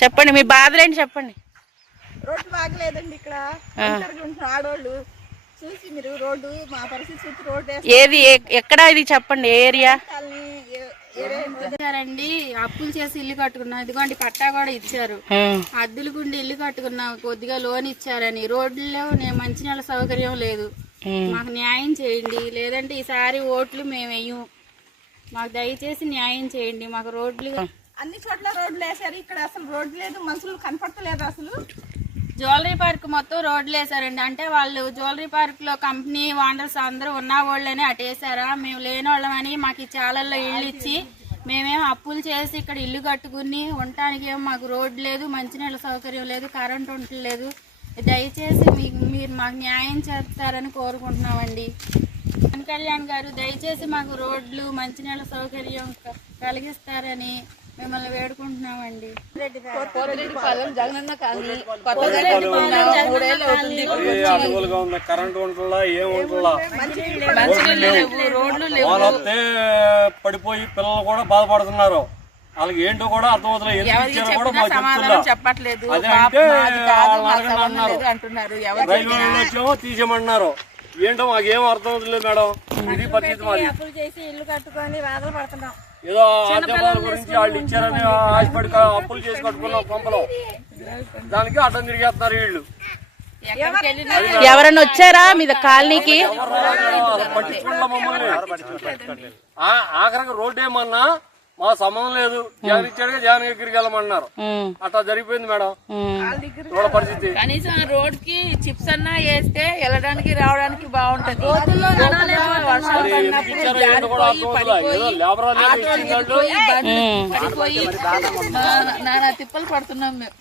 చెప్పండి మీ బాధలేంటి చెప్పండి. రోడ్డు బాగలేదండి ఇక్కడ ఆడోళ్ళు చూసి మీరు రోడ్డు మా పరిస్థితి చూసి రోడ్డు ఏది ఎక్కడ ఇది చెప్పండి ఏరియా ఇచ్చారండి. అప్పులు చేసి ఇల్లు కట్టుకున్నాం, ఇదిగోండి పట్టా కూడా ఇచ్చారు. అద్దులు గుండి ఇల్లు కట్టుకున్నాం, కొద్దిగా లోన్ ఇచ్చారని. రోడ్లలో మంచినీళ్ళ సౌకర్యం లేదు. మాకు న్యాయం చేయండి, లేదంటే ఈసారి ఓట్లు మేము వేయం. మాకు దయచేసి న్యాయం చేయండి. మాకు రోడ్లు అన్ని చోట్ల రోడ్లు వేసారు, ఇక్కడ అసలు రోడ్డు లేదు, మనుషులు కనపడతలేదు. అసలు జ్యువెలరీ పార్క్ మొత్తం రోడ్లు వేసారండి. అంటే వాళ్ళు జ్యువెలరీ పార్క్ లో కంపెనీ ఓనర్స్ అందరూ ఉన్న వాళ్ళని అటేసారా, మేము లేని వాళ్ళమని మాకు ఈ చాలల్లో ఇల్లు ఇచ్చి మేమేం అప్పులు చేసి ఇక్కడ ఇల్లు కట్టుకుని ఉండటానికి ఏమో మాకు రోడ్డు లేదు, మంచినీళ్ళ సౌకర్యం లేదు, కరెంట్ ఉండలేదు. దయచేసి మీరు మాకు న్యాయం చేస్తారని కోరుకుంటున్నామండి. పవన్ కళ్యాణ్ గారు దయచేసి మాకు రోడ్లు మంచినీళ్ళ సౌకర్యం కలిగిస్తారని మిమ్మల్ని వేడుకుంటున్నామండి. కరెంట్ ఉంటుందా ఏం ఉంటుందా, పడిపోయి పిల్లలు కూడా బాధపడుతున్నారు. వాళ్ళకి ఏంటో కూడా అర్థమవుతుంది. చెప్పట్లేదు, రైల్వే వచ్చామో తీసేయమన్నారు. ఏంటో మాకేం అర్థం అవుతుంది మేడం. ఇది పరిస్థితి మాది. అప్పులు చేసి ఇల్లు కట్టుకొని బాధలు పడుతున్నాం. ఏదో ఆద్యమాల గురించి వాళ్ళు ఇచ్చారని ఆశపడి అప్పులు చేసి కట్టుకున్నాం కొంపలో. దానికి అడ్డం తిరిగేస్తున్నారు వీళ్ళు. ఎవరన్నా వచ్చారా మీద కాలనీకి? పట్టించుకుంటా మమ్మల్ని. ఆఖరికి రోడ్డు ఏమన్నా మా సంబంధం లేదు, జగన్ ఇచ్చాడుగా జగన్ దగ్గరికి వెళ్ళమన్నారు. అట్లా జరిగిపోయింది మేడం రోడ్డు పరిస్థితి. కనీసం రోడ్ కి చిప్స్ అన్నా వేస్తే వెళ్ళడానికి రావడానికి బాగుంటది. ఎందుకు ఇచ్చారో ఏంటో కూడా అర్థం అవుతుందా? ఏదో లేబర్ నానా తిప్పలు పడుతున్నాం మేము.